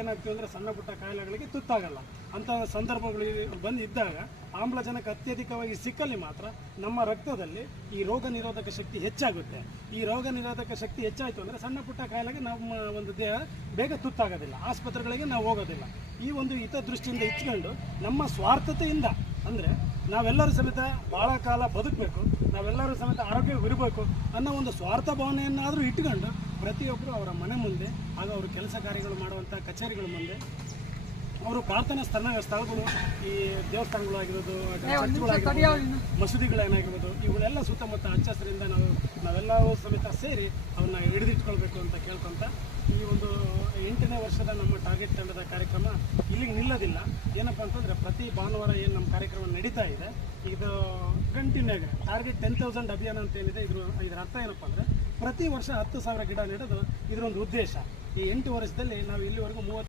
ಏನಾಗ್ತದೆ ಅಂದರೆ ಸಣ್ಣ ಪುಟ್ಟ ಕಾಯಿಲೆಗಳಿಗೆ ತುತ್ತಾಗಲ್ಲ. ಅಂಥ ಸಂದರ್ಭಗಳು ಬಂದಿದ್ದಾಗ ಆಮ್ಲಜನಕ ಅತ್ಯಧಿಕವಾಗಿ ಸಿಕ್ಕಲ್ಲಿ ಮಾತ್ರ ನಮ್ಮ ರಕ್ತದಲ್ಲಿ ಈ ರೋಗ ನಿರೋಧಕ ಶಕ್ತಿ ಹೆಚ್ಚಾಗುತ್ತೆ. ಈ ರೋಗ ನಿರೋಧಕ ಶಕ್ತಿ ಹೆಚ್ಚಾಯಿತು ಅಂದರೆ ಸಣ್ಣ ಪುಟ್ಟ ಕಾಯಿಲೆಗೆ ನಮ್ಮ ಒಂದು ದೇಹ ಬೇಗ ತುತ್ತಾಗೋದಿಲ್ಲ, ಆಸ್ಪತ್ರೆಗಳಿಗೆ ನಾವು ಹೋಗೋದಿಲ್ಲ. ಈ ಒಂದು ಹಿತದೃಷ್ಟಿಯಿಂದ ಇಟ್ಕೊಂಡು ನಮ್ಮ ಸ್ವಾರ್ಥತೆಯಿಂದ ಅಂದರೆ ನಾವೆಲ್ಲರೂ ಸಮೇತ ಭಾಳ ಕಾಲ ಬದುಕಬೇಕು, ನಾವೆಲ್ಲರೂ ಸಮೇತ ಆರೋಗ್ಯವಿರಬೇಕು ಅನ್ನೋ ಒಂದು ಸ್ವಾರ್ಥ ಭಾವನೆಯನ್ನಾದರೂ ಇಟ್ಕೊಂಡು ಪ್ರತಿಯೊಬ್ಬರು ಅವರ ಮನೆ ಮುಂದೆ ಹಾಗೂ ಅವರು ಕೆಲಸ ಕಾರ್ಯಗಳು ಮಾಡುವಂಥ ಕಚೇರಿಗಳ ಮುಂದೆ ಅವರು ಪ್ರಾರ್ಥನಾ ಸ್ಥಳಗಳು, ಈ ದೇವಸ್ಥಾನಗಳಾಗಿರೋದು, ಚರ್ಚ್ಗಳಾಗಿರ್ಬೋದು, ಮಸೂದಿಗಳೇನಾಗಿರ್ಬೋದು, ಇವುಗಳೆಲ್ಲ ಸುತ್ತಮುತ್ತ ಹಚ್ಚ ಹಸಿರಿಂದ ನಾವೆಲ್ಲರೂ ಸಮೇತ ಸೇರಿ ಅವನ್ನ ಹಿಡಿದಿಟ್ಕೊಳ್ಬೇಕು ಅಂತ ಕೇಳ್ಕೊತ ಈ ಒಂದು 8ನೇ ವರ್ಷದ ನಮ್ಮ ಟಾರ್ಗೆಟ್ ತಂಡದ ಕಾರ್ಯಕ್ರಮ ಇಲ್ಲಿಗೆ ನಿಲ್ಲೋದಿಲ್ಲ. ಏನಪ್ಪ ಅಂತಂದರೆ ಪ್ರತಿ ಭಾನುವಾರ ಏನು ನಮ್ಮ ಕಾರ್ಯಕ್ರಮ ನಡೀತಾ ಇದೆ, ಇದು ಕಂಟಿನ್ಯೂ ಆಗಿ ಟಾರ್ಗೆಟ್ 10,000 ಅಭಿಯಾನ ಅಂತ ಏನಿದೆ, ಇದರ ಅರ್ಥ ಏನಪ್ಪ ಅಂದರೆ ಪ್ರತಿ ವರ್ಷ 10,000 ಗಿಡ ನೆಡೋದು ಇದರೊಂದು ಉದ್ದೇಶ. ಈ 8 ವರ್ಷದಲ್ಲಿ ನಾವು ಇಲ್ಲಿವರೆಗೂ 30